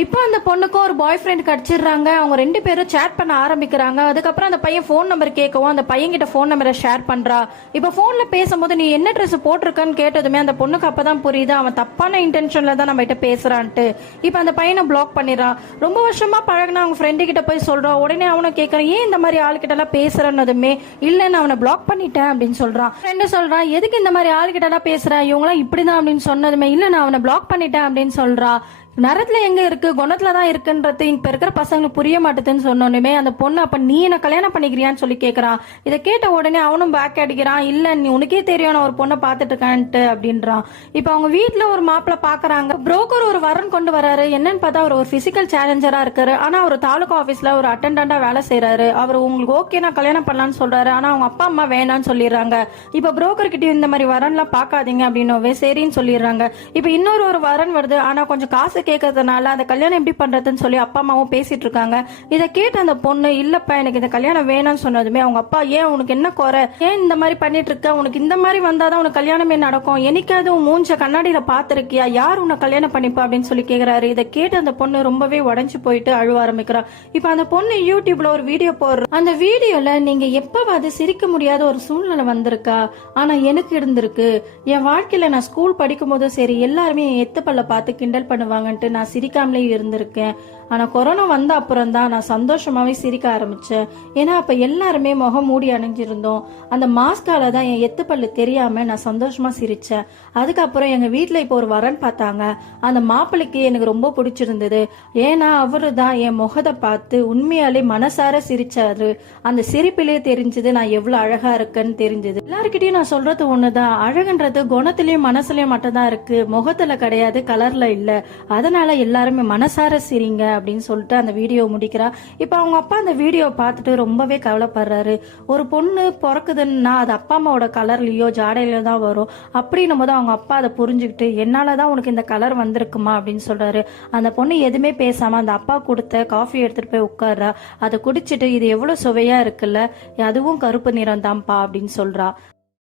இப்போ அந்த பொண்ணுக்கும் ஒரு பாய் ஃப்ரெண்ட் கிடைச்சிடுறாங்க. அவங்க 2 பேரும் சேட் பண்ண ஆரம்பிக்கிறாங்க. அதுக்கப்புறம் அந்த பையன் ஃபோன் நம்பர் கேட்கவும் அந்த பையன் கிட்ட ஃபோன் நம்பரை ஷேர் பண்றா. இப்போ ஃபோன்ல பேசும்போது நீ என்ன ட்ரெஸ் போட்டிருக்கன்னு கேட்டதுமே அந்த பொண்ணுக்கு அப்பதான் புரியுது அவன் தப்பான இன்டென்ஷன்ல தான் நம்ம கிட்ட பேசுறான்ட்டு. இப்போ அந்த பையனை பிளாக் பண்ணிடுறான். ரொம்ப வருஷமா பழகினா அவங்க ஃப்ரெண்டு கிட்ட போய் சொல்றான். உடனே அவனை கேட்கறான், ஏன் இந்த மாதிரி ஆள்கிட்ட எல்லாம் பேசுறன்னதுமே இல்ல நான் அவனை பிளாக் பண்ணிட்டேன் அப்படின்னு சொல்றான். ஃப்ரெண்டு சொல்றான், எதுக்கு இந்த மாதிரி ஆள்கிட்ட எல்லாம் பேசுற, இவங்களாம் இப்படிதான் அப்படின்னு சொன்னதுமே இல்ல நான் அவனை பிளாக் பண்ணிட்டேன் அப்படின்னு சொல்றா. நரத்துல எங்க இருக்கு, குணத்துல தான் இருக்குன்றது இப்ப இருக்கிற பசங்களுக்கு புரிய மாட்டேதுன்னு சொன்னோன்னுமே அந்த பொண்ணு அப்ப நீ என்ன கல்யாணம் பண்ணிக்கிறியான்னு சொல்லி கேக்குறான். இதை கேட்ட உடனே அவனும் பேக் அடிக்கிறான், இல்ல நீ உனக்கே தெரியும் நான் ஒரு பொண்ணை பாத்துட்டு இருக்கான்ட்டு அப்படின்றான். இப்ப அவங்க வீட்டுல ஒரு மாப்பிள்ள பாக்குறாங்க. புரோக்கர் ஒரு வரன் கொண்டு வராரு. என்னன்னு பார்த்தா அவர் ஒரு பிசிக்கல் சேலஞ்சரா இருக்காரு. ஆனா அவர் தாலுகா ஆபீஸ்ல ஒரு அட்டெண்டண்டா வேலை செய்யறாரு. அவர் உங்களுக்கு ஓகே நான் கல்யாணம் பண்ணலாம்னு சொல்றாரு. ஆனா அவங்க அப்பா அம்மா வேணான்னு சொல்லிடுறாங்க. இப்ப புரோக்கர் கிட்ட இந்த மாதிரி வரன்லாம் பாக்காதீங்க அப்படின்னு சரின்னு சொல்லிடுறாங்க. இப்ப இன்னொரு ஒரு வரன் வருது. ஆனா கொஞ்சம் காசு கேட்கறதுனால அந்த கல்யாணம் எப்படி பண்றதுன்னு சொல்லி அப்பா அம்மாவும் பேசிட்டு இருக்காங்க. இதை கேட்டு அந்த பொண்ணு இல்லப்பா எனக்கு இந்த கல்யாணம் வேணாம்னு சொன்னதுமே அவங்க அப்பா, ஏன் உனக்கு என்ன குறை, ஏன் இந்த மாதிரி பண்ணிட்டு இருக்க, உனக்கு இந்த மாதிரி வந்தாதான் உனக்கு கல்யாணமே நடக்கும், என்னைக்காவது மூஞ்ச கண்ணாடியில பாத்திருக்கியா, யார் உன்னை கல்யாணம் பண்ணிப்பா அப்படின்னு சொல்லி கேக்குறாரு. இதை கேட்டு அந்த பொண்ணு ரொம்பவே உடஞ்சு போயிட்டு அழுவ ஆரம்பிக்கிறா. இப்ப அந்த பொண்ணு யூடியூப்ல ஒரு வீடியோ போடுற. அந்த வீடியோல நீங்க எப்பவாது சிரிக்க முடியாத ஒரு சூழ்நிலை வந்திருக்கா, ஆனா எனக்கு இருந்திருக்கு. என் வாழ்க்கையில நான் ஸ்கூல் படிக்கும் போதும் சரி எல்லாருமே என் எத்து பல்ல பார்த்து கிண்டல் பண்ணுவாங்க, நான் சிரிக்காமலே இருந்திருக்கேன். ஆனா கொரோனா வந்த அப்புறம் தான் நான் சந்தோஷமாவே சிரிக்க ஆரம்பிச்சேன். ஏன்னா அப்ப எல்லாருமே முகம் மூடி அணிஞ்சிருந்தோம். அந்த மாஸ்கால தான் என் எத்து பல்லு தெரியாம நான் சந்தோஷமா சிரிச்சேன். அதுக்கப்புறம் எங்க வீட்டுல இப்போ ஒரு வரன் பார்த்தாங்க. அந்த மாப்பிள்ளைக்கு எனக்கு ரொம்ப பிடிச்சிருந்தது. ஏன்னா அவரு தான் என் முகத்தை பார்த்து உண்மையாலே மனசார சிரிச்சாரு. அந்த சிரிப்பிலே தெரிஞ்சது நான் எவ்வளவு அழகா இருக்கேன்னு தெரிஞ்சது. எல்லாருக்கிட்டையும் நான் சொல்றது ஒண்ணுதான், அழகுன்றது குணத்திலயும் மனசுலயும் மட்டும் தான் இருக்கு, முகத்துல கிடையாது, கலர்ல இல்ல. அதனால எல்லாருமே மனசார சிரிங்க அப்படின்னு சொல்லிட்டு அந்த வீடியோ முடிக்கிறா. இப்ப அவங்க அப்பா அந்த வீடியோ பார்த்துட்டு ரொம்பவே கவலைப்படுறாரு. ஒரு பொண்ணு பிறக்குதுன்னா அது அப்பா அம்மாவோட கலர்லயோ ஜாடையிலயோ தான் வரும். அப்படின்னும் போது அவங்க அப்பா அதை புரிஞ்சுக்கிட்டு என்னாலதான் உனக்கு இந்த கலர் வந்திருக்குமா அப்படின்னு சொல்றாரு. அந்த பொண்ணு எதுவுமே பேசாம அந்த அப்பா கொடுத்த காஃபி எடுத்துட்டு போய் உட்கார்றா. அதை குடிச்சிட்டு இது எவ்வளவு சுவையா இருக்குல்ல, அதுவும் கருப்பு நிறம் தான்ப்பா அப்படின்னு சொல்றா.